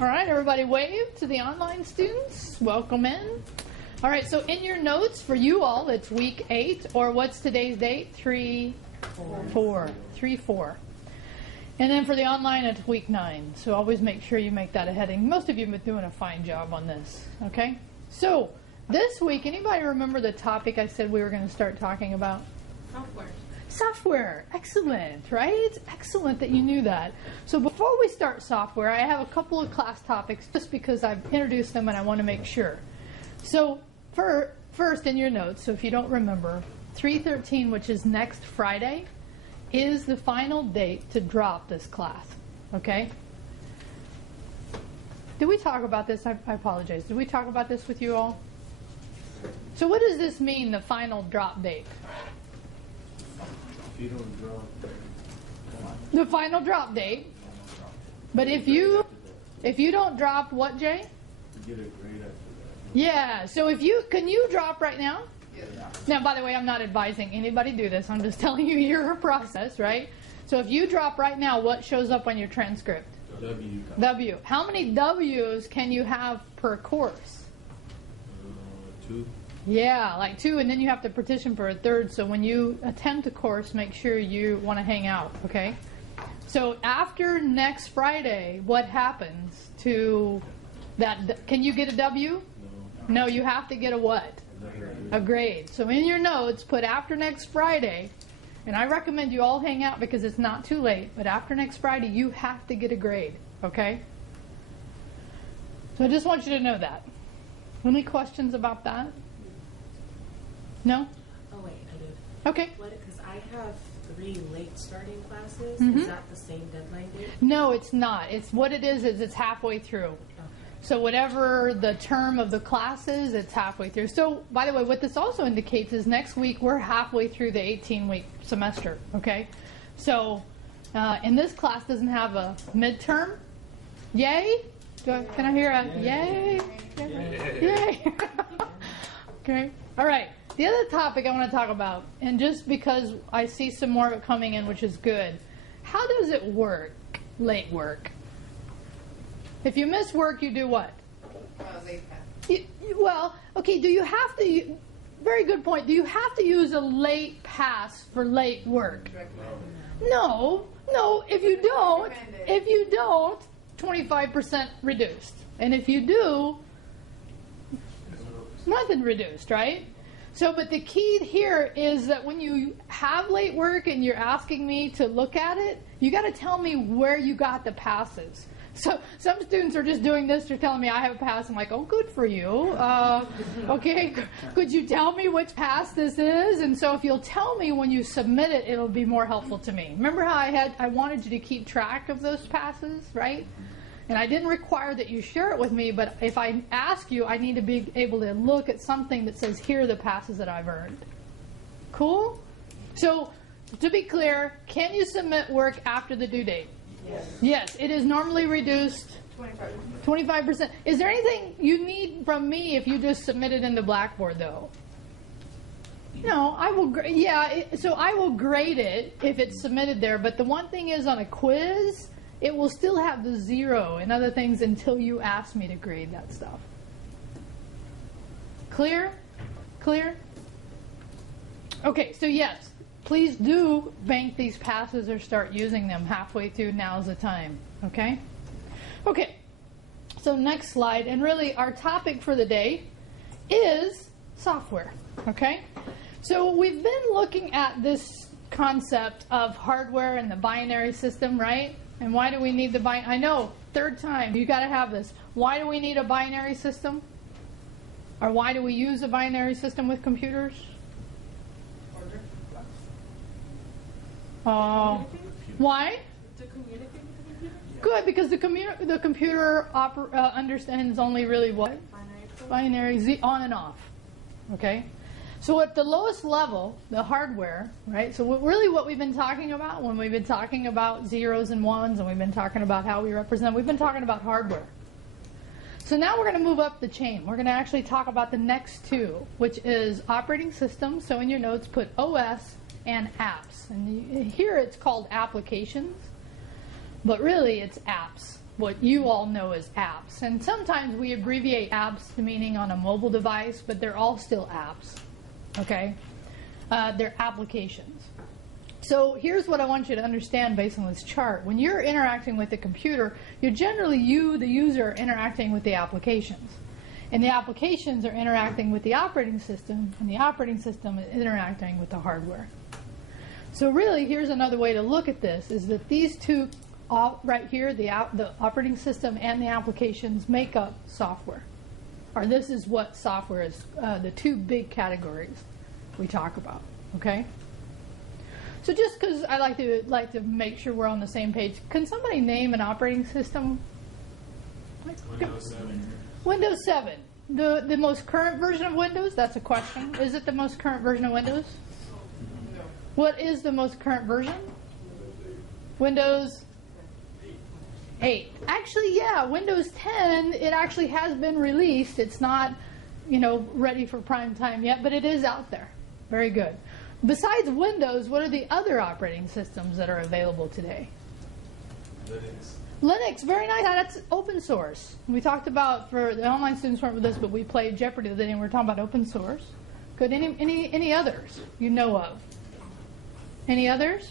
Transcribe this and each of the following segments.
All right, everybody wave to the online students. Welcome in. All right, so in your notes for you all, it's week 8, or what's today's date? 3/4. And then for the online, it's week 9. So always make sure you make that a heading. Most of you have been doing a fine job on this, okay? So this week, anybody remember the topic I said we were going to start talking about? Software. Excellent, right? It's excellent that you knew that. So before we start software, I have a couple of class topics just because I've introduced them and I want to make sure. So first in your notes, so if you don't remember, 3/13, which is next Friday, is the final date to drop this class, okay? Did we talk about this? I apologize. Did we talk about this with you all? So what does this mean, the final drop date? If you don't drop, The final drop date. But if you don't drop what, Jay? you get a grade after that. Yeah, so can you drop right now? Yes. Now, by the way, I'm not advising anybody do this. I'm just telling you your process, right? So if you drop right now, what shows up on your transcript? W. How many W's can you have per course? 2. Yeah, like 2, and then you have to petition for a 3rd. So when you attempt a course, make sure you want to hang out, okay? So after next Friday, what happens to that? Can you get a W? No, you have to get a what? A grade. So in your notes, put after next Friday, and I recommend you all hang out because it's not too late, but after next Friday, you have to get a grade, okay? So I just want you to know that. Any questions about that? No? Oh, wait, I do. Okay. Because I have 3 late starting classes. Mm-hmm. Is that the same deadline date? No, it's not. It's what it is it's halfway through. Okay. So whatever the term of the class is, it's halfway through. So, by the way, what this also indicates is next week we're halfway through the 18-week semester, okay? So, and this class doesn't have a midterm. Yay? Can I hear a yay? Yay. Okay. All right. The other topic I want to talk about, and just because I see some more of it coming in, which is good, how does it work, late work? If you miss work, you do what? Well, okay, do you have to, very good point, do you have to use a late pass for late work? No, if you don't, 25% reduced. And if you do, nothing reduced, right? So, but the key here is that when you have late work and you're asking me to look at it, you got to tell me where you got the passes. So some students are just doing this. They're telling me I have a pass. I'm like, oh, good for you. Okay, could you tell me which pass this is? And so if you'll tell me when you submit it, it'll be more helpful to me. Remember how I wanted you to keep track of those passes, right? And I didn't require that you share it with me, but if I ask you, I need to be able to look at something that says, here are the passes that I've earned. Cool? So, to be clear, can you submit work after the due date? Yes. Yes, it is normally reduced 25%. Is there anything you need from me if you just submit it into Blackboard, though? No, I will. So I will grade it if it's submitted there. But the one thing is, on a quiz, it will still have the 0 and other things until you ask me to grade that stuff. Clear? Clear? Okay, so yes, please do bank these passes or start using them halfway through. Now's the time. Okay? Okay, so next slide. And really, our topic for the day is software. Okay? So we've been looking at this concept of hardware and the binary system, right? And why do we need the binary? I know, 3rd time, you got to have this. Why do we need a binary system? Or why do we use a binary system with computers? Why? To communicate with the computer? Good, because the computer understands only really what? Binary, Z, on and off. Okay? So at the lowest level, the hardware, right? So really what we've been talking about when we've been talking about zeros and ones and we've been talking about how we represent them, we've been talking about hardware. So now we're going to move up the chain. We're going to actually talk about the next 2, which is operating system. So in your notes, put OS and apps. And here it's called applications, but really it's apps. what you all know as apps. And sometimes we abbreviate apps to meaning on a mobile device, but they're all still apps, okay? They're applications. So here's what I want you to understand based on this chart. When you're interacting with the computer, you're generally, you, the user, interacting with the applications. And the applications are interacting with the operating system, and the operating system is interacting with the hardware. So really, here's another way to look at this, is that these two right here, the operating system and the applications, make up software. Or this is what software is, the two big categories we talk about, okay? So just because I like to make sure we're on the same page, can somebody name an operating system? Windows 7. Windows 7. The most current version of Windows? That's a question. Is it the most current version of Windows? No. What is the most current version? Windows 8. Actually, yeah, Windows 10, it actually has been released. It's not, ready for prime time yet, but it is out there. Very good. Besides Windows, what are the other operating systems that are available today? Linux. Linux, very nice. That's open source. We talked about, for the online students weren't with us, but we played Jeopardy the other day and we were talking about open source. Good. Any others you know of? Any others?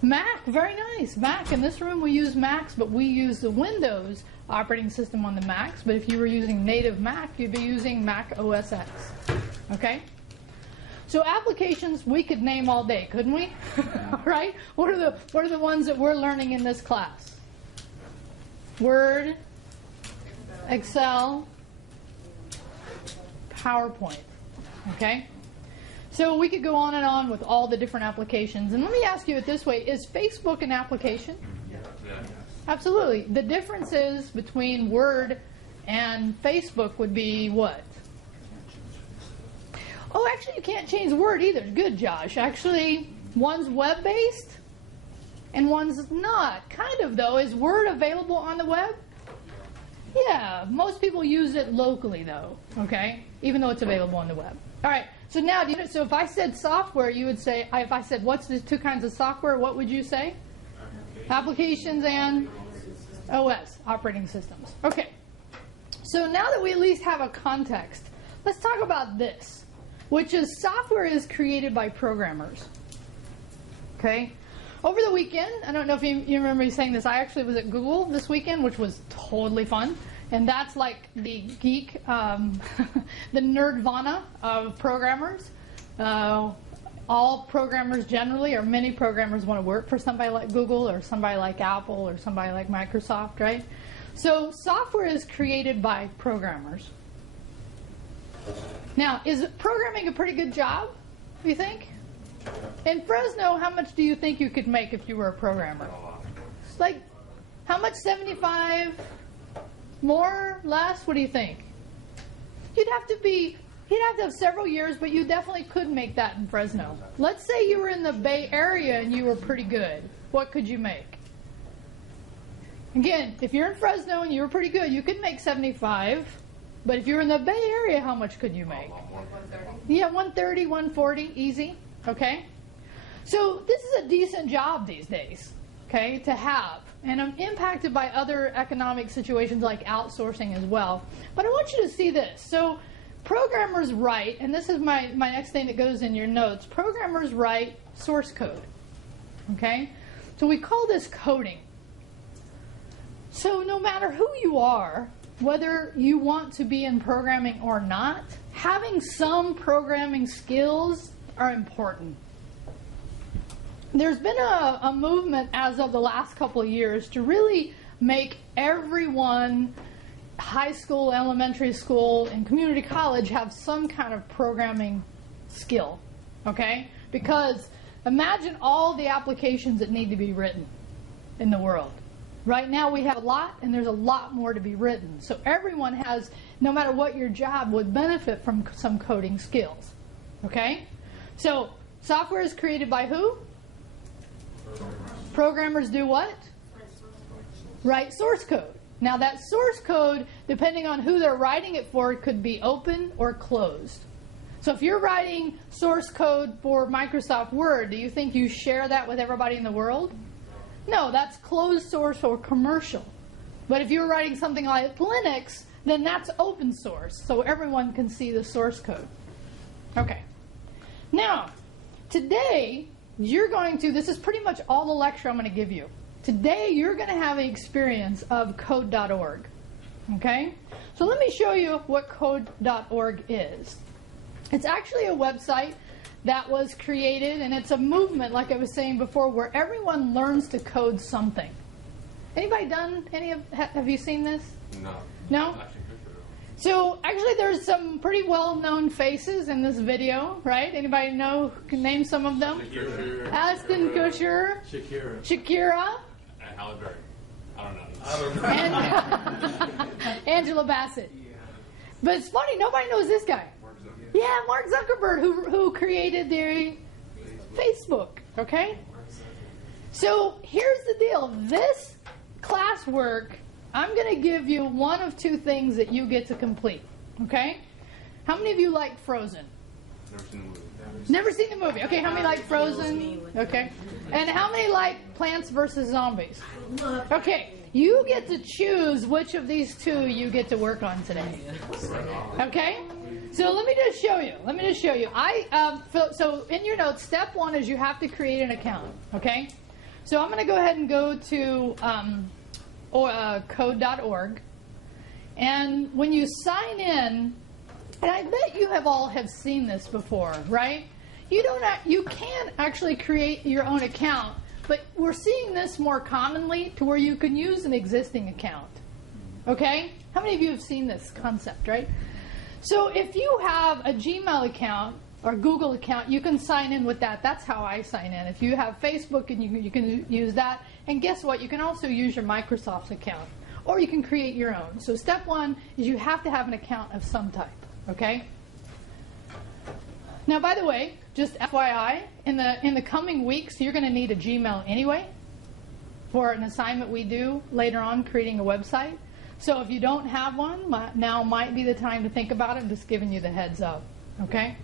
Mac, very nice. Mac. In this room we use Macs, but we use the Windows operating system on the Macs. But if you were using native Mac, you'd be using Mac OS X. Okay? So applications we could name all day, couldn't we? Right? What are the ones that we're learning in this class? Word, Excel, PowerPoint. Okay? So we could go on and on with all the different applications. And let me ask you it this way. Is Facebook an application? Yeah. Absolutely. The differences between Word and Facebook would be what? Oh, actually, you can't change Word either. Good, Josh. Actually, one's web-based and one's not. Kind of, though. Is Word available on the web? Yeah. Most people use it locally, though. Okay? Even though it's available on the web. All right. So now, so if I said software, you would say, if I said, what's the two kinds of software, what would you say? Applications and OS, operating systems. Okay. So now that we at least have a context, let's talk about this, which is software is created by programmers. Okay? Over the weekend, I don't know if you remember me saying this, I actually was at Google this weekend, which was totally fun. And that's like the geek, the nerdvana of programmers. All programmers generally, or many programmers, want to work for somebody like Google or somebody like Apple or somebody like Microsoft, right? So software is created by programmers. Now, is programming a pretty good job, do you think? In Fresno, how much do you think you could make if you were a programmer? Like, how much? 75? More? Less? What do you think? You'd have to have several years, but you definitely could make that in Fresno. Let's say you were in the Bay Area and you were pretty good. What could you make? Again, if you're in Fresno and you were pretty good, you could make 75. But if you're in the Bay Area, how much could you make? 130. Yeah, 130, 140, easy. Okay? So this is a decent job these days, okay, to have. And I'm impacted by other economic situations like outsourcing as well. But I want you to see this. So programmers write, and this is my next thing that goes in your notes, programmers write source code. Okay? So we call this coding. So no matter who you are, whether you want to be in programming or not, having some programming skills are important. There's been a movement as of the last couple of years to really make everyone, high school, elementary school, and community college, have some kind of programming skill, okay? Because imagine all the applications that need to be written in the world. Right now we have a lot, and there's a lot more to be written. So everyone has, no matter what your job, would benefit from some coding skills, okay? So software is created by who? Programmers do what? Write source code. Now that source code, depending on who they're writing it for, could be open or closed. So if you're writing source code for Microsoft Word, do you think you share that with everybody in the world? No, that's closed source or commercial. But if you're writing something like Linux, then that's open source, so everyone can see the source code. Okay. Now, today, you're going to, this is pretty much all the lecture I'm going to give you. Today, you're going to have an experience of Code.org. Okay? So let me show you what Code.org is. It's actually a website that was created, and it's a movement, like I was saying before, where everyone learns to code something. Anybody done any of, have you seen this? No. No? So actually there's some pretty well-known faces in this video, right? Anybody know, can name some of them? Shakira. Ashton Kutcher. Shakira. And Halle Berry. I don't know. And Angela Bassett. But it's funny, nobody knows this guy. Yeah, Mark Zuckerberg, who created the Facebook, okay? So here's the deal. This classwork, I'm going to give you one of two things that you get to complete, okay? How many of you like Frozen? Never seen the movie. Never seen the movie. Okay, how many like Frozen? Okay. And how many like Plants vs. Zombies? Okay, you get to choose which of these two you get to work on today. Okay? So let me just show you. So in your notes, step one is you have to create an account. Okay? So I'm going to go ahead and go to Code.org. And when you sign in, and I bet you have seen this before, right? You can actually create your own account, but we're seeing this more commonly to where you can use an existing account. Okay? How many of you have seen this concept, right? So if you have a Gmail account or Google account, you can sign in with that. That's how I sign in. If you have Facebook, and you can use that. And guess what? You can also use your Microsoft account, or you can create your own. So step one is you have to have an account of some type. Okay? Now, by the way, just FYI, in the coming weeks, you're going to need a Gmail anyway for an assignment we do later on, creating a website. So if you don't have one, now might be the time to think about it. I'm just giving you the heads up. Okay?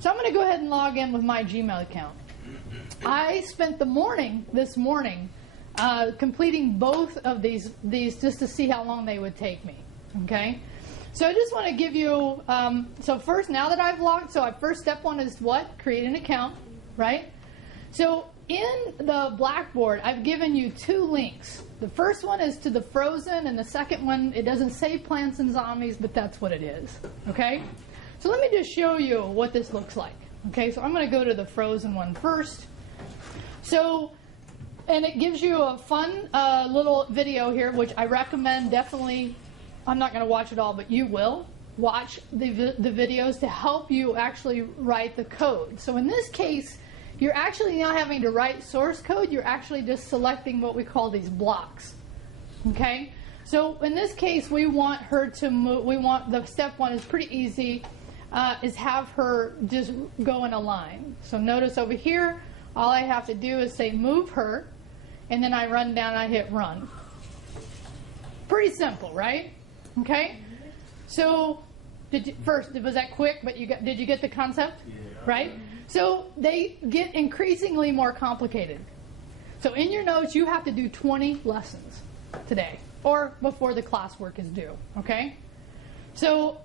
So I'm going to go ahead and log in with my Gmail account. I spent this morning, completing both of these just to see how long they would take me. Okay? So I just want to give you, so first, now that I've logged, first step one is what? Create an account, right? So in the Blackboard, I've given you two links. The first one is to the Frozen, and the second one, it doesn't say Plants and Zombies, but that's what it is, okay? So let me just show you what this looks like, okay? So I'm going to go to the Frozen one first. So, and it gives you a fun little video here, which I recommend definitely. I'm not going to watch it all, but you will watch the videos to help you actually write the code. So in this case, you're actually not having to write source code. You're actually just selecting what we call these blocks. Okay? So in this case, we want her to move. The step one is pretty easy, is have her just go in a line. So notice over here, all I have to do is say move her, and then I run down and I hit run. Pretty simple, right? Okay, so was that quick? But did you get the concept? Yeah. Right. So they get increasingly more complicated. So in your notes, you have to do 20 lessons today, or before the classwork is due. Okay. So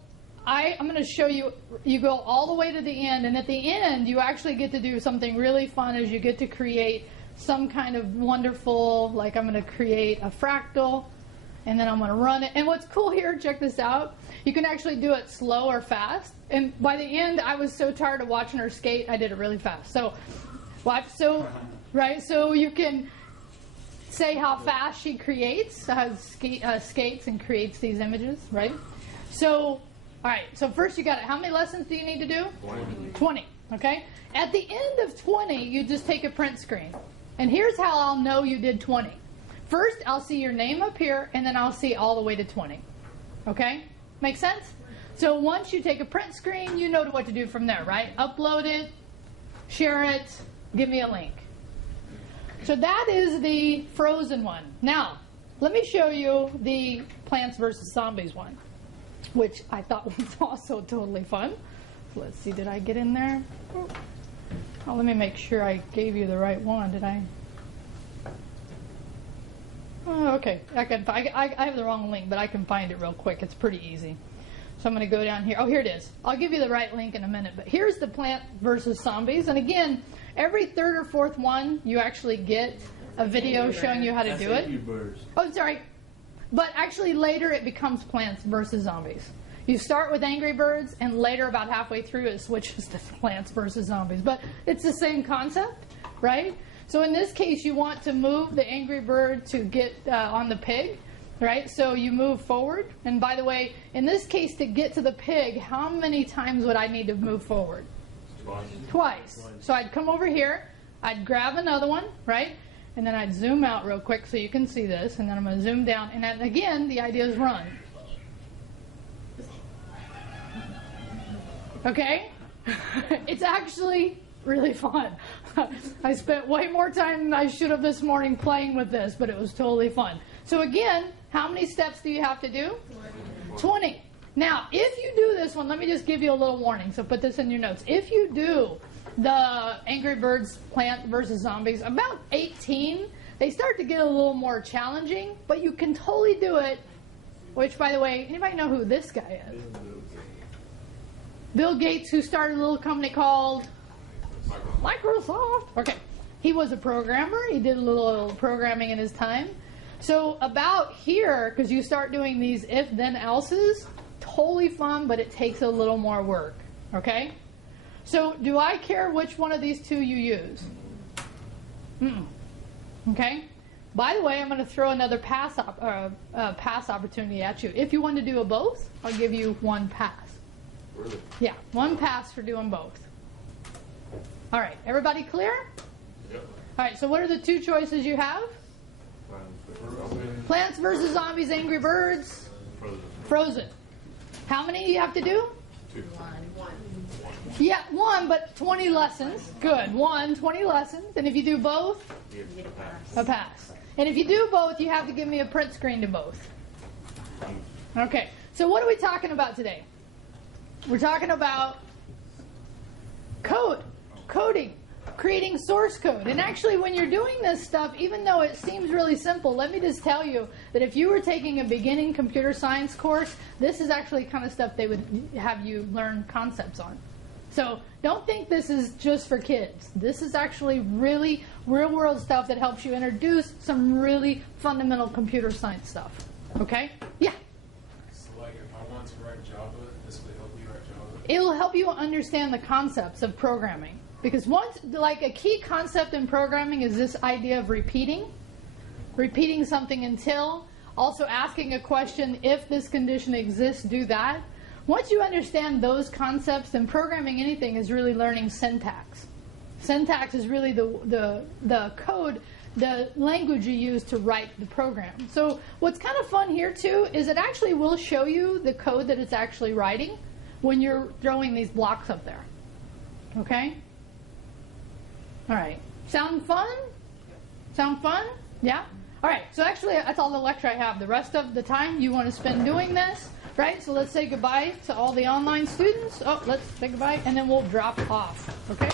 I'm going to show you. You go all the way to the end, and at the end, you actually get to do something really fun. As you get to create some kind of wonderful, like I'm going to create a fractal. And then I'm going to run it. And what's cool here, check this out, you can actually do it slow or fast. And by the end, I was so tired of watching her skate, I did it really fast. So watch, so you can say how fast she creates, skates and creates these images, right? So, all right, so first you got it. How many lessons do you need to do? 20, okay? At the end of 20, you just take a print screen. And here's how I'll know you did 20. First, I'll see your name up here, and then I'll see all the way to 20. Okay? Make sense? So once you take a print screen, you know what to do from there, right? Upload it, share it, give me a link. So that is the Frozen one. Now, let me show you the Plants vs. Zombies one, which I thought was also totally fun. So let's see, did I get in there? Oh, let me make sure I gave you the right one. Did I? Oh, okay, I have the wrong link, but I can find it real quick. It's pretty easy. So I'm going to go down here. Oh, here it is. I'll give you the right link in a minute. But here's the Plant versus Zombies. And again, every third or fourth one, you actually get a video showing you how to do it. Oh, sorry. But actually later it becomes Plants versus Zombies. You start with Angry Birds, and later about halfway through it switches to Plants versus Zombies. But it's the same concept, right? So in this case, you want to move the Angry Bird to get on the pig. Right, so you move forward, and by the way, in this case, to get to the pig, how many times would I need to move forward? Twice. So I'd come over here, I'd grab another one, right, and then I'd zoom out real quick so you can see this, and then I'm going to zoom down, and then again, the idea is run. Okay? It's actually really fun. I spent way more time than I should have this morning playing with this, but it was totally fun. So again, how many steps do you have to do? 20. Now, if you do this one, let me just give you a little warning. So put this in your notes. If you do the Angry Birds Plant versus Zombies, about 18, they start to get a little more challenging, but you can totally do it. Which, by the way, anybody know who this guy is? Bill Gates, who started a little company called Microsoft. Okay. He was a programmer. He did a little programming in his time. So about here, because you start doing these if-then-elses, totally fun, but it takes a little more work. Okay? So do I care which one of these two you use? Okay? By the way, I'm going to throw another pass opportunity at you. If you want to do a both, I'll give you one pass. Really? Yeah, one pass for doing both. All right, everybody clear? Yep. All right, so what are the two choices you have? Plants versus Zombies, Angry Birds, Frozen. How many do you have to do? 2. Yeah, 1, but 20 lessons. Good. 20 lessons. And if you do both, a pass. And if you do both, you have to give me a print screen to both. Okay, so what are we talking about today? We're talking about coding. Creating source code. And actually, when you're doing this stuff, even though it seems really simple, let me just tell you that if you were taking a beginning computer science course, this is actually kind of stuff they would have you learn concepts on. So don't think this is just for kids. This is actually really real-world stuff that helps you introduce some really fundamental computer science stuff. Okay? Yeah? So like if I want to write Java, this will help me write Java? It'll help you understand the concepts of programming. Because like a key concept in programming is this idea of repeating something until, also asking a question, if this condition exists, do that. Once you understand those concepts, then programming anything is really learning syntax. Syntax is really the code, the language you use to write the program. So what's kind of fun here too is it actually will show you the code that it's actually writing when you're throwing these blocks up there. Okay? All right. Sound fun? Sound fun? Yeah? All right. So actually, that's all the lecture I have. The rest of the time you want to spend doing this, right? So let's say goodbye to all the online students. Oh, let's say goodbye, and then we'll drop off. Okay?